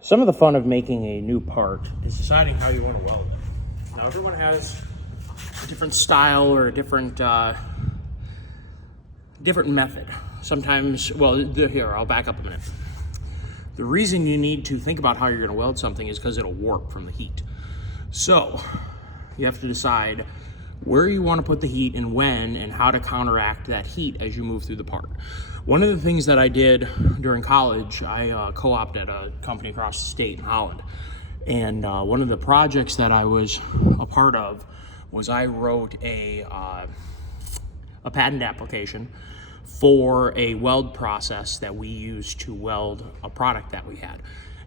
Some of the fun of making a new part is deciding how you want to weld it. Now, everyone has a different style or a different method. Sometimes, well, here, I'll back up a minute. The reason you need to think about how you're going to weld something is because it'll warp from the heat. So, you have to decide where you want to put the heat and when, and how to counteract that heat as you move through the part. One of the things that I did during college, I co-opted at a company across the state in Holland. And one of the projects that I was a part of was I wrote a patent application for a weld process that we used to weld a product that we had.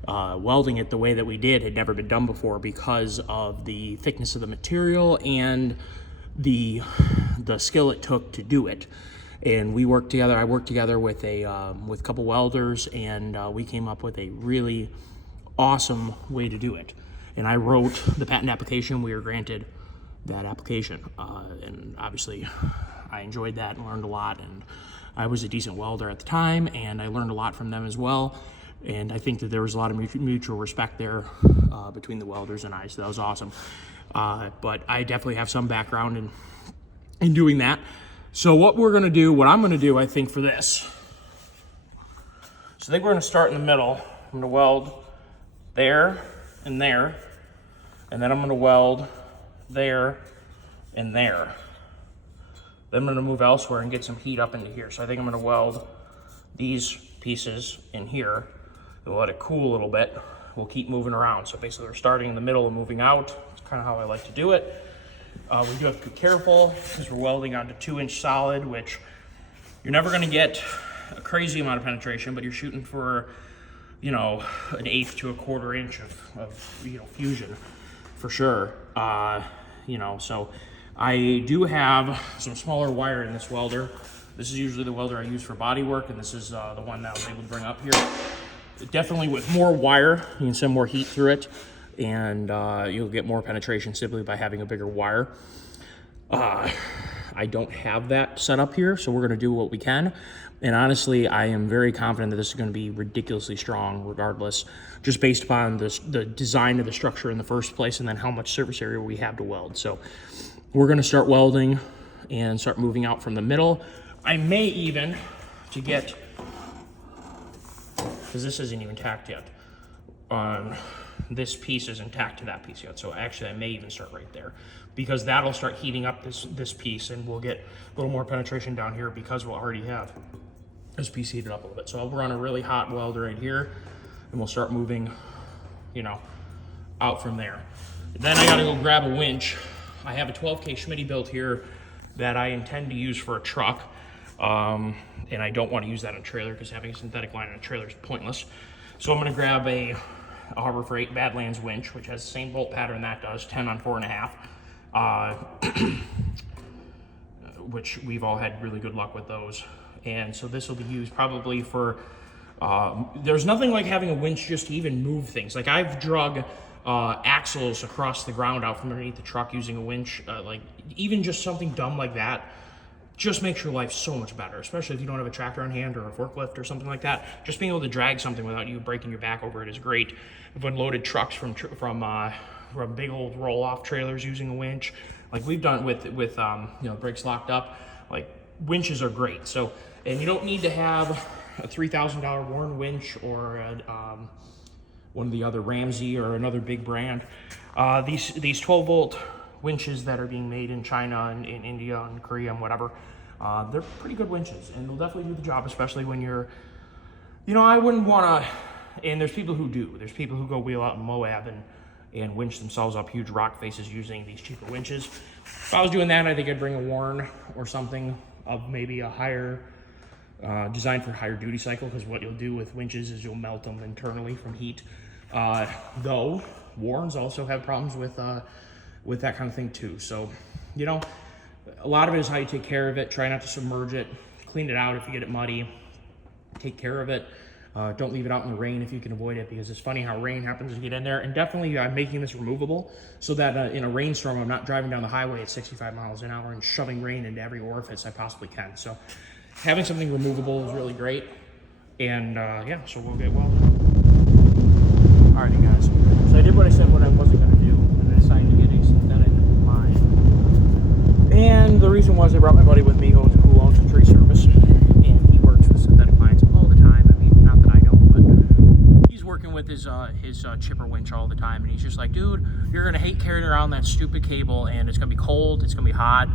Welding it the way that we did had never been done before because of the thickness of the material and the skill it took to do it. And we worked together. I worked together with a couple welders, and we came up with a really awesome way to do it. And I wrote the patent application. We were granted that application, and obviously I enjoyed that and learned a lot. And I was a decent welder at the time, and I learned a lot from them as well. And I think that there was a lot of mutual respect there between the welders and I, so that was awesome. But I definitely have some background in doing that. So what I'm gonna do, I think, for this. So I think we're gonna start in the middle. I'm gonna weld there and there, and then I'm gonna weld there and there. Then I'm gonna move elsewhere and get some heat up into here. So I think I'm gonna weld these pieces in here. We'll let it cool a little bit. We'll keep moving around. So basically we're starting in the middle and moving out. It's kind of how I like to do it. We do have to be careful because we're welding onto 2-inch solid, which you're never going to get a crazy amount of penetration, but you're shooting for, an 1/8 to 1/4 inch of fusion for sure. So I do have some smaller wire in this welder. This is usually the welder I use for body work, and this is the one that I was able to bring up here. Definitely with more wire, you can send more heat through it, and you'll get more penetration simply by having a bigger wire. I don't have that set up here, so we're gonna do what we can. And honestly, I am very confident that this is gonna be ridiculously strong regardless, just based upon the design of the structure in the first place and then how much surface area we have to weld. So we're gonna start welding and start moving out from the middle. I may even, because this isn't even tacked yet, this piece isn't tacked to that piece yet, so actually I may even start right there, because that'll start heating up this piece, and we'll get a little more penetration down here because we'll already have this piece heated up a little bit. So I'll run a really hot welder right here, and we'll start moving, out from there. Then I gotta go grab a winch. I have a 12K Schmitty built here that I intend to use for a truck. And I don't want to use that in a trailer because having a synthetic line in a trailer is pointless. So I'm going to grab a Harbor Freight Badlands winch, which has the same bolt pattern that does, 10 on 4.5, which we've all had really good luck with those. And so this will be used probably for, there's nothing like having a winch just to even move things. Like I've drug axles across the ground out from underneath the truck using a winch, like even just something dumb like that. Just makes your life so much better, especially if you don't have a tractor on hand or a forklift or something like that. Just being able to drag something without you breaking your back over it is great. I've unloaded trucks from big old roll-off trailers using a winch, like we've done with brakes locked up. Like winches are great. So, and you don't need to have a $3,000 Warren winch or one of the other Ramsey or another big brand. These 12-volt winches that are being made in China and in India and Korea and whatever, they're pretty good winches, and they'll definitely do the job, especially when you're, I wouldn't want to, and there's people who do. There's people who go wheel out in Moab and winch themselves up huge rock faces using these cheaper winches. If I was doing that, I think I'd bring a Warren or something of maybe a higher, designed for higher duty cycle, because what you'll do with winches is you'll melt them internally from heat. Though Warrens also have problems with that kind of thing too. So, a lot of it is how you take care of it. Try not to submerge it, clean it out if you get it muddy, take care of it. Don't leave it out in the rain if you can avoid it, because it's funny how rain happens to get in there. And definitely I'm making this removable so that in a rainstorm, I'm not driving down the highway at 65 miles an hour and shoving rain into every orifice I possibly can. So having something removable is really great. And yeah, so we'll get welded. was I brought my buddy with me who owns a tree service, and he works with synthetic pines all the time. I mean, not that I don't, but he's working with his chipper winch all the time, and he's just like, dude, you're gonna hate carrying around that stupid cable, and it's gonna be cold, it's gonna be hot,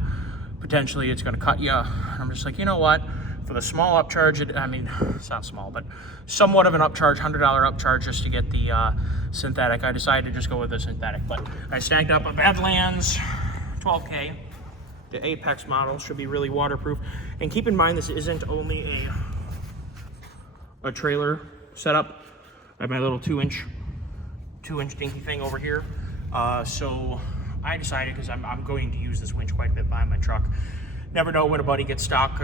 potentially it's gonna cut you. I'm just like, you know what? For the small upcharge, I mean, it's not small, but somewhat of an upcharge, $100 upcharge just to get the synthetic, I decided to just go with the synthetic. But I snagged up a Badlands 12K. The Apex model should be really waterproof. And keep in mind, this isn't only a trailer setup. I have my little 2-inch dinky thing over here. So I decided, because I'm going to use this winch quite a bit behind my truck. Never know when a buddy gets stuck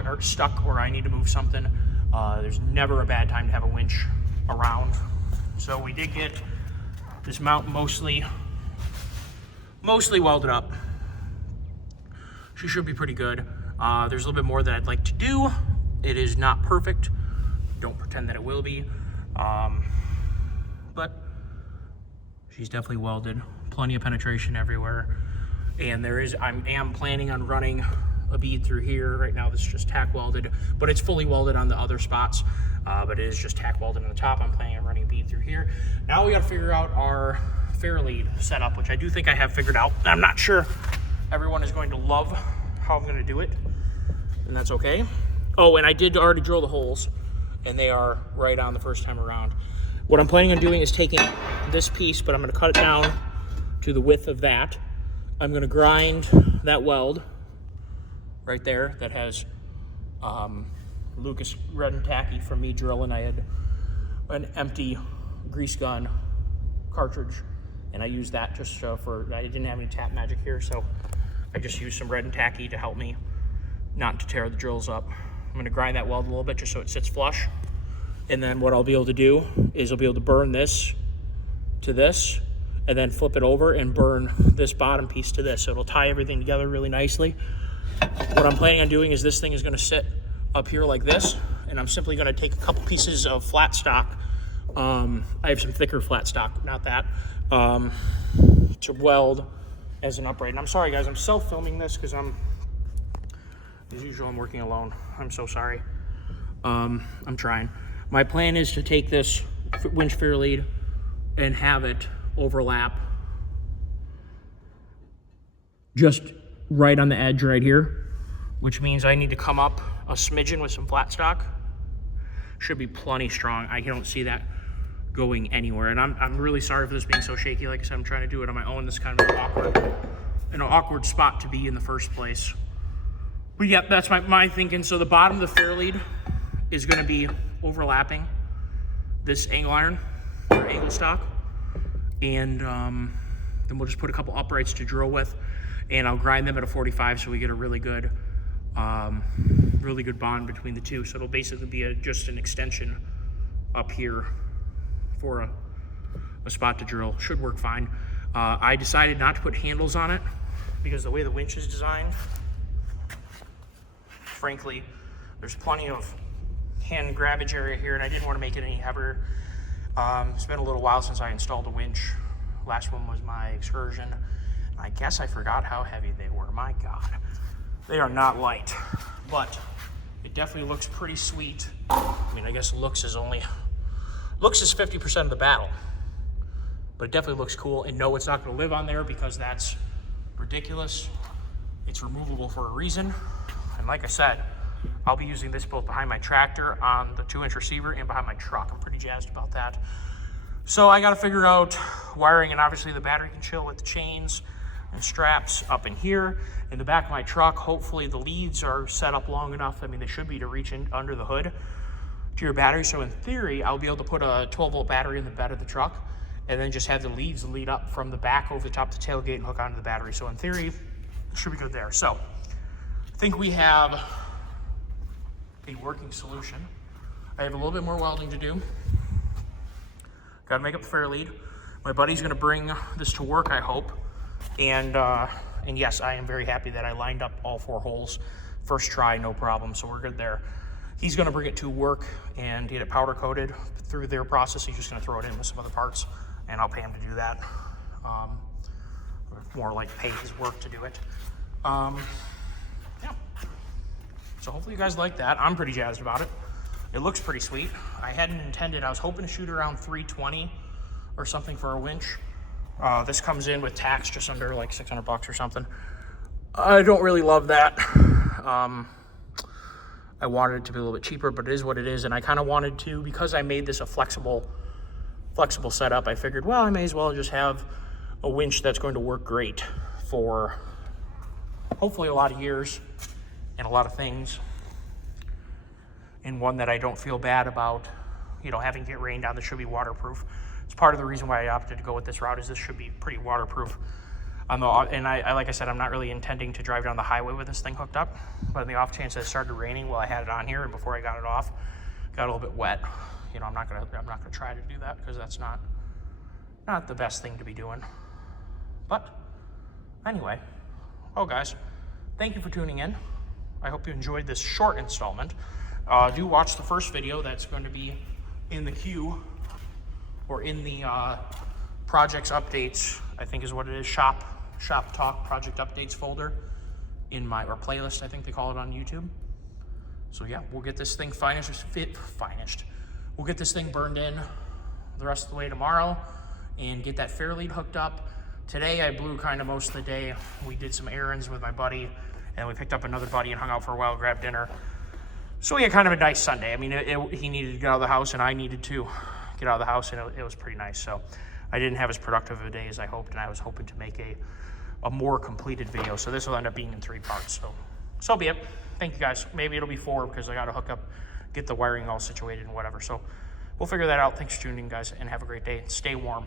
or I need to move something. There's never a bad time to have a winch around. So we did get this mount mostly welded up. She should be pretty good. There's a little bit more that I'd like to do. It is not perfect. Don't pretend that it will be. But she's definitely welded. Plenty of penetration everywhere. And I am planning on running a bead through here. Right now this is just tack welded, but it's fully welded on the other spots. But it is just tack welded on the top. I'm planning on running a bead through here. Now we got to figure out our fairlead setup, which I do think I have figured out. I'm not sure everyone is going to love how I'm going to do it, and that's okay. Oh, and I did already drill the holes, and they are right on the first time around. What I'm planning on doing is taking this piece, but I'm going to cut it down to the width of that. I'm going to grind that weld right there that has Lucas Red and Tacky from me drilling. I had an empty grease gun cartridge, and I used that just for, I didn't have any tap magic here, so I just used some Red and Tacky to help me not to tear the drills up. I'm gonna grind that weld a little bit just so it sits flush. And then what I'll be able to do is I'll be able to burn this to this, and then flip it over and burn this bottom piece to this. So it'll tie everything together really nicely. What I'm planning on doing is this thing is gonna sit up here like this, and I'm simply gonna take a couple pieces of flat stock. I have some thicker flat stock, not that, to weld as an upright. And I'm sorry guys, I'm self-filming this because as usual, I'm working alone. I'm so sorry. I'm trying. My plan is to take this winch fairlead and have it overlap just right on the edge right here, which means I need to come up a smidgen with some flat stock. Should be plenty strong. I don't see that going anywhere. And I'm really sorry for this being so shaky. Like I said, I'm trying to do it on my own. This is kind of an awkward spot to be in the first place. But yeah, that's my thinking. So the bottom of the fairlead is going to be overlapping this angle iron or angle stock. And then we'll just put a couple uprights to drill with, and I'll grind them at a 45 so we get a really good bond between the two. So it'll basically be just an extension up here for a spot to drill. Should work fine. I decided not to put handles on it because the way the winch is designed, frankly, there's plenty of hand grabbage area here, and I didn't want to make it any heavier. It's been a little while since I installed a winch. Last one was my Excursion. I guess I forgot how heavy they were. My God, they are not light, but it definitely looks pretty sweet. I mean, I guess looks is 50% of the battle, but it definitely looks cool. And no, it's not going to live on there because that's ridiculous. It's removable for a reason. And like I said, I'll be using this both behind my tractor on the 2-inch receiver and behind my truck. I'm pretty jazzed about that. So I got to figure out wiring, and obviously the battery can chill with the chains and straps up in here. In the back of my truck, hopefully the leads are set up long enough. I mean, they should be to reach in under the hood to your battery. So in theory, I'll be able to put a 12-volt battery in the bed of the truck and then just have the leads lead up from the back over the top of the tailgate and hook onto the battery. So in theory, it should be good there. So I think we have a working solution. I have a little bit more welding to do. Got to make up the fairlead. My buddy's going to bring this to work, I hope. And yes, I am very happy that I lined up all 4 holes. First try, no problem, so we're good there. He's going to bring it to work and get it powder coated through their process. He's just going to throw it in with some other parts, and I'll pay him to do that. More like pay his work to do it. Yeah. So hopefully you guys like that. I'm pretty jazzed about it. It looks pretty sweet. I hadn't intended, I was hoping to shoot around 320 or something for a winch. This comes in with tax just under like 600 bucks or something. I don't really love that. I wanted it to be a little bit cheaper, but it is what it is. And I kind of wanted to, because I made this a flexible setup, I figured, well, I may as well just have a winch that's going to work great for hopefully a lot of years and a lot of things. And one that I don't feel bad about, you know, having to get rained on. This should be waterproof. It's part of the reason why I opted to go with this route, is this should be pretty waterproof. And I like I said, I'm not really intending to drive down the highway with this thing hooked up, but in the off chance that it started raining while I had it on here, and before I got it off, got a little bit wet, you know, I'm not gonna try to do that, because that's not the best thing to be doing. But anyway, oh guys, thank you for tuning in. I hope you enjoyed this short installment. Do watch the first video that's going to be in the queue, or in the projects updates, I think is what it is, shop talk project updates folder in my, or playlist, I think they call it on YouTube. So yeah, we'll get this thing finished. We'll get this thing burned in the rest of the way tomorrow and get that fair lead hooked up. Today I blew kind of most of the day. We did some errands with my buddy, and we picked up another buddy and hung out for a while, grabbed dinner. So we had kind of a nice Sunday. I mean, he needed to get out of the house, and I needed to get out of the house, and it was pretty nice. So I didn't have as productive of a day as I hoped, and I was hoping to make a more completed video. So this will end up being in 3 parts. So be it. Thank you guys. Maybe it'll be 4, because I got to hook up, get the wiring all situated and whatever. So we'll figure that out. Thanks for tuning in, guys, and have a great day. Stay warm.